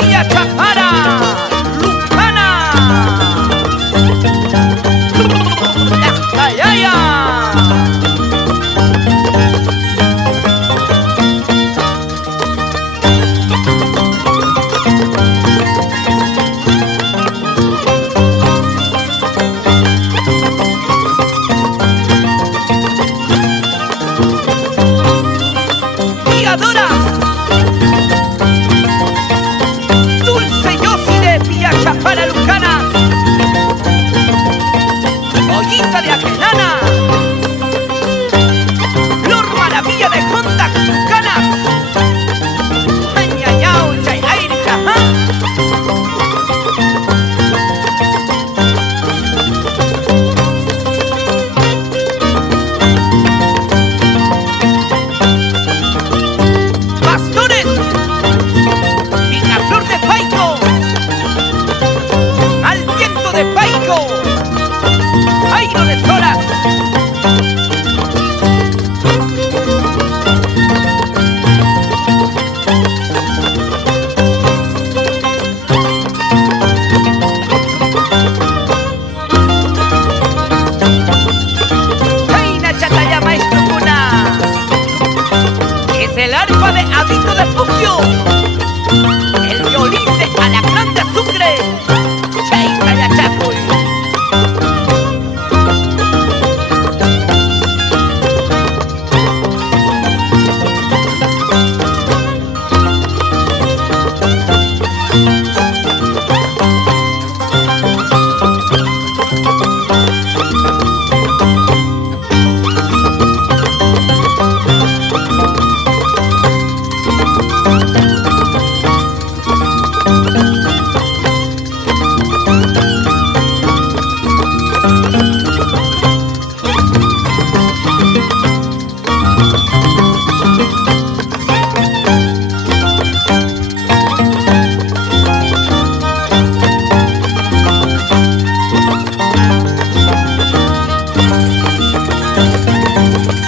Villa Chapara, Lucana, Las Cayayas. Dulce Jhosy de Chapara Lucana, Ollita de Ajenana, Flor Maravilla de Honda Lucana, Añayao Chayairca, Picarflor de Paico, al viento de Paico, aire de solas. Reina Chataya Maestro Cuna, es el arpa de Adito de Puquio, el violín de Alacrán de Sucre, Cheita y Achacuy.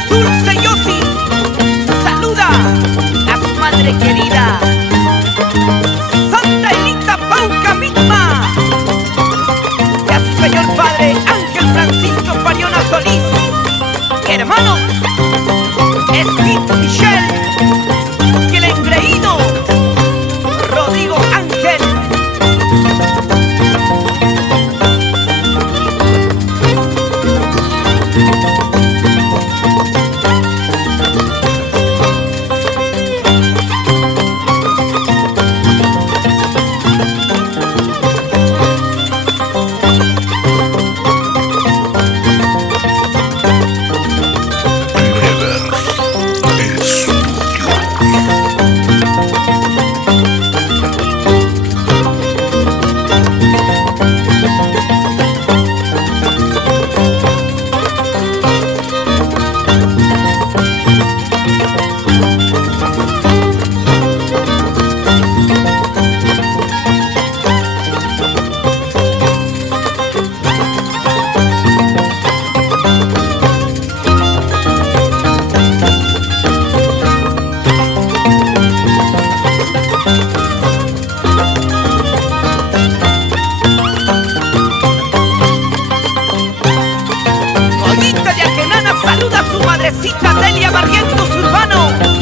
Dulce Jhosy saluda a su madre querida, Santa Elita Pauca misma, y a su señor padre Ángel Francisco Pariona Solís, hermanos Smith Michelle y el engreído Rodrigo Ángel. Ollita de Ajenana saluda a su madrecita Delia Barrientos Urbano.